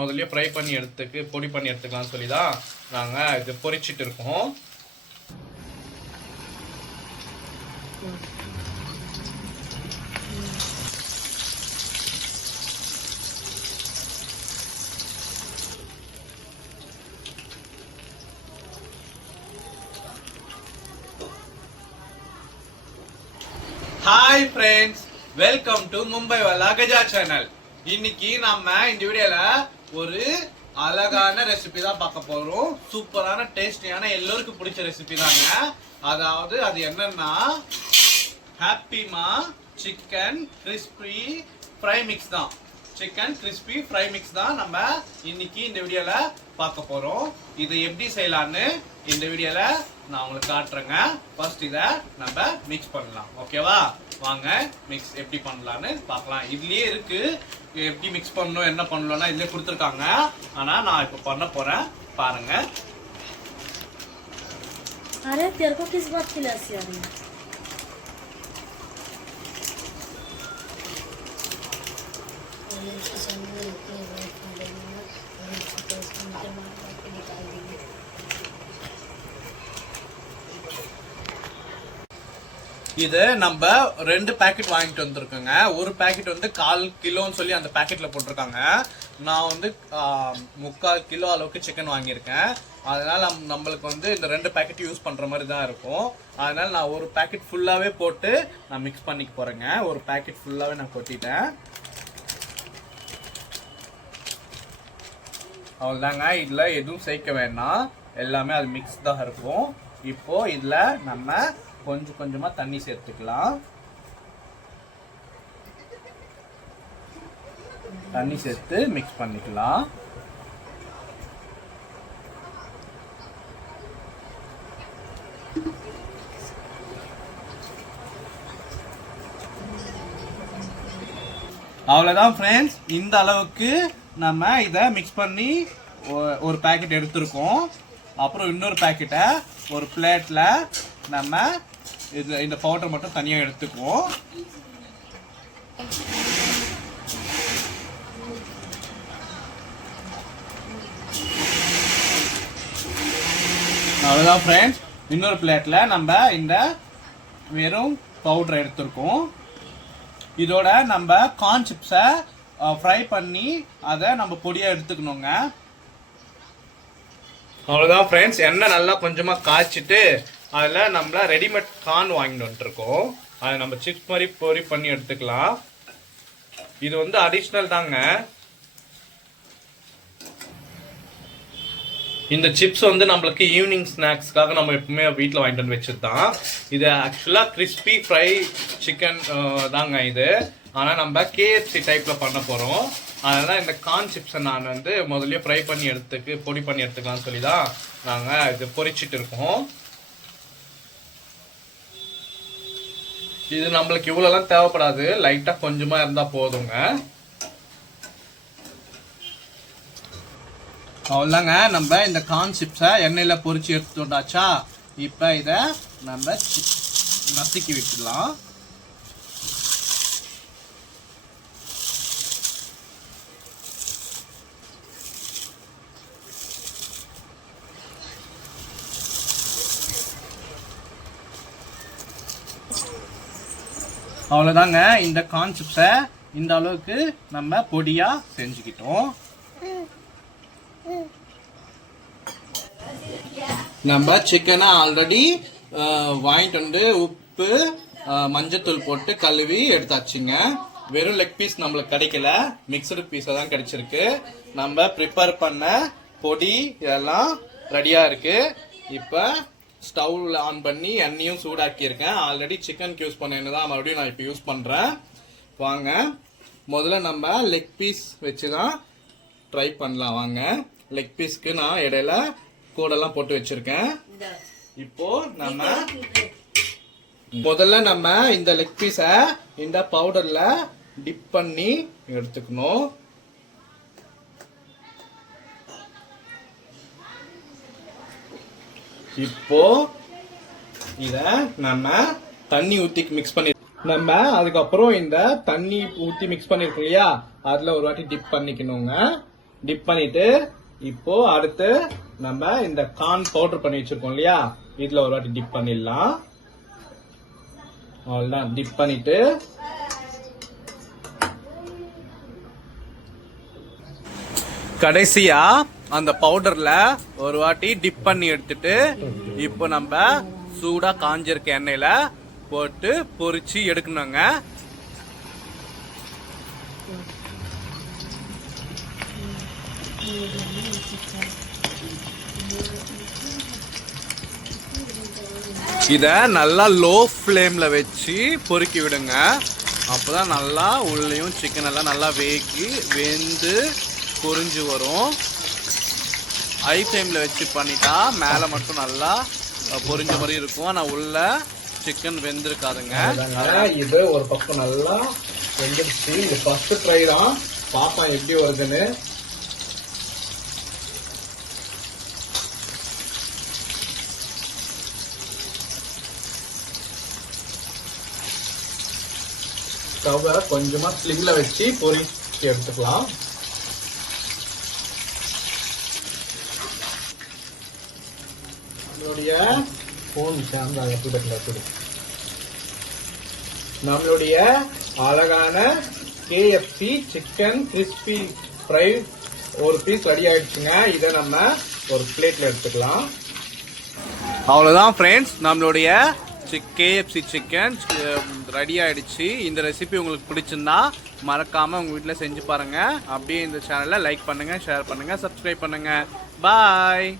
முதல்ல ஃப்ரை பண்ணி பொடி பண்ணி எடுத்துக்கலாம்னு சொல்லி தான் நாங்கள் இது பொரிச்சிட்டு இருக்கோம். Hi friends, welcome to Mumbai wala Gaja channel. இன்னைக்கு நம்ம இந்த வீடியோல ஒரு அழகான ரெசிபி தான் பார்க்க போறோம். சூப்பரான டேஸ்டியான எல்லோருக்கும் பிடிச்ச ரெசிபி தாங்க. அதாவது அது என்னன்னா ஹாப்பிமா சிக்கன் கிறிஸ்பி ஃப்ரை மிக்ஸ் தான். சிக்கன் கிறிஸ்பி ஃப்ரை மிக்ஸ் தான் நம்ம இன்னைக்கு இந்த வீடியோல பார்க்க போறோம். இது எப்படி செய்யலான்னு இந்த வீடியோல நான் உங்களுக்கு காட்டுறேங்க. ஃபர்ஸ்ட் இதை நம்ம மிக்ஸ் பண்ணலாம். ஓகேவா? வாங்க மிக்ஸ் எப்படி பண்ணலான்னு பார்க்கலாம். இதுலயே இருக்கு எப்படி மிக்ஸ் பண்ணணும் என்ன பண்ணலாம்னா இதுலயே கொடுத்துருக்காங்க. ஆனா நான் இப்போ பண்ண போறேன், பாருங்க. अरे तेरे को किस बात की लस्सी आ रही है? இது நம்ம 2 பேக்கெட் வாங்கிட்டு வந்திருக்கோங்க. ஒரு பேக்கெட் வந்து 1/4 கிலோன்னு சொல்லி அந்த பேக்கெட்ல போட்டிருக்காங்க. நான் வந்து 3/4 கிலோ அளவுக்கு சிக்கன் வாங்கியிருக்கேன். அதனால நம்மளுக்கு வந்து இந்த 2 பேக்கெட் யூஸ் பண்ற மாதிரி தான் இருக்கும். அதனால நான் ஒரு பேக்கெட் ஃபுல்லாவே போட்டு நான் மிக்ஸ் பண்ணிக்க போறேங்க. ஒரு பேக்கெட் ஃபுல்லாவே நான் கொட்டிட்டேன். அவ்வளோதாங்க. இதுல எதுவும் சேர்க்க வேண்டாம், எல்லாமே அது மிக்ஸ் தான் இருக்கும். இப்போ இதுல நம்ம கொஞ்சம் கொஞ்சமா தண்ணி சேர்த்துக்கலாம். தண்ணி சேர்த்து மிக்ஸ் பண்ணிக்கலாம். அவ்வளவுதான் ஃப்ரெண்ட்ஸ். இந்த அளவுக்கு நம்ம இதை மிக்ஸ் பண்ணி ஒரு பேக்கெட் எடுத்திருக்கோம். அப்புறம் இன்னொரு பேக்கெட்டை ஒரு பிளேட்ல நம்ம இந்த பவுடர் மட்டும் தனியா எடுத்துக்குவோம். அவ்வளவுதான் ஃப்ரெண்ட்ஸ். இன்னொரு பிளேட்ல நம்ம இந்த வெறும் பவுடர் எடுத்திருக்கோம். இதோட நம்ம கார்ன் சிப்ஸை ஃப்ரை பண்ணி அதை நம்ம பொடியா எடுத்துக்கணுங்க. அவ்வளவுதான் ஃப்ரெண்ட்ஸ். எண்ணெய் நல்லா கொஞ்சமா காய்ச்சிட்டு அதில் நம்ம ரெடிமேட் கார்ன் வாங்கிட்டு வந்துருக்கோம். அதை நம்ம சிப்ஸ் மாதிரி பொரி பண்ணி எடுத்துக்கலாம். இது வந்து அடிஷ்னல் தாங்க. இந்த சிப்ஸ் வந்து நம்மளுக்கு ஈவினிங் ஸ்நாக்ஸ்க்காக நம்ம எப்பவுமே வீட்டில் வாங்கிட்டு வந்து வச்சுருதான். இது ஆக்சுவலாக கிறிஸ்பி ஃப்ரை சிக்கன் தாங்க இது. ஆனால் நம்ம KFC டைப்பில் பண்ண போகிறோம். அதனால் இந்த கார்ன் சிப்ஸை நான் வந்து முதல்ல ஃப்ரை பண்ணி பொடி பண்ணி எடுத்துக்கலாம்னு சொல்லி தான் நாங்கள் இது பொரிச்சிட்டு இருக்கோம். இது நம்மளுக்கு இவ்வளோலாம் தேவைப்படாது, லைட்டாக கொஞ்சமாக இருந்தால் போதுங்க. அவ்வளோங்க. நம்ம இந்த கார்ன் சிப்ஸை எண்ணெயில் பொரிச்சு எடுத்துட்டாச்சா. இப்போ இதை நம்ம நசுக்கி விட்டுடலாம். அவ்வளோதாங்க. இந்த கார்ன் சிப்ஸை இந்த அளவுக்கு நம்ம பொடியா செஞ்சுக்கிட்டோம். நம்ம சிக்கனை ஆல்ரெடி வாங்கிட்டு வந்து உப்பு மஞ்சத்தூள் போட்டு கழுவி எடுத்தாச்சுங்க. வெறும் லெக் பீஸ் நம்மளுக்கு கிடைக்கல, மிக்சடு பீஸாக தான் கிடைச்சிருக்கு. நம்ம ப்ரிப்பேர் பண்ண பொடி இதெல்லாம் ரெடியா இருக்கு. இப்போ ஸ்டவ்ல ஆன் பண்ணி எண்ணெயும் சூடாக்கி இருக்கேன். ஆல்ரெடி சிக்கனுக்கு யூஸ் பண்ண எண்ணெய் தான் மறுபடியும் நான் இப்போ யூஸ் பண்றேன். வாங்க முதல்ல நம்ம லெக் பீஸ் வச்சு தான் ட்ரை பண்ணலாம். வாங்க. லெக் பீஸ்க்கு நான் இடையில கூடெல்லாம் போட்டு வச்சிருக்கேன். இப்போ முதல்ல நம்ம இந்த லெக் பீஸை இந்த பவுடர்ல டிப் பண்ணி எடுத்துக்கணும். இப்போ இத நம்ம தண்ணி ஊத்தி மிக்ஸ் பண்ணி நம்ம அதுக்கப்புறம் இந்த தண்ணி ஊத்தி மிக்ஸ் பண்ணிருக்கோம் இல்லையா, அதுல ஒரு வாட்டி டிப் பண்ணிக்கணுங்க. டிப் பண்ணிட்டு இப்போ அடுத்து நம்ம இந்த கார்ன் பவுடர் பண்ணி வச்சிருக்கோம் இல்லையா, இதுல ஒரு வாட்டி டிப் பண்ணிடலாம். அவ்வளவுதான். டிப் பண்ணிட்டு கடைசியா அந்த பவுடர்ல ஒரு வாட்டி டிப் பண்ணி எடுத்துட்டு இப்போ நம்ம சூடா காஞ்சிருக்க எண்ணெயில போட்டு பொரிச்சு எடுக்கணுங்க. இத நல்லா லோ ஃப்ளேம்ல வச்சு பொறுக்கி விடுங்க. அப்பதான் நல்லா உள்ளேயும் சிக்கன் எல்லாம் நல்லா வெந்து பொரிஞ்சு வரும். ஹை ஃப்ளேம்ல வச்சு பண்ணிட்டா மேல மட்டும் நல்லா பொரிஞ்ச மாதிரி இருக்கும், ஆனா உள்ள சிக்கன் வெந்திருக்காதுங்க. இது ஒரு பக்கம் நல்லா வெந்துருச்சு. இது ஃபர்ஸ்ட் ட்ரை தான், பாப்பா எப்படி வருதுன்னு. ஸ்டவ்வை கொஞ்சமா ஸ்லிம்ல வச்சு பொரிச்சு எடுத்துக்கலாம். நம்மளுடைய நம்மளுடைய அழகான KFC சிக்கன் கிறிஸ்பி ஃப்ரை ஒரு பீஸ் ரெடி ஆயிடுச்சுங்க. இதை நம்ம ஒரு பிளேட்ல எடுத்துக்கலாம். அவ்வளவுதான் ஃப்ரெண்ட்ஸ், நம்மளுடைய KFC சிக்கன் ரெடி ஆயிடுச்சு. இந்த ரெசிபி உங்களுக்கு பிடிச்சிருந்தா மறக்காம உங்க வீட்டில் செஞ்சு பாருங்க. அப்படியே இந்த சேனலை லைக் பண்ணுங்க, ஷேர் பண்ணுங்க, சப்ஸ்கிரைப் பண்ணுங்க. பாய்.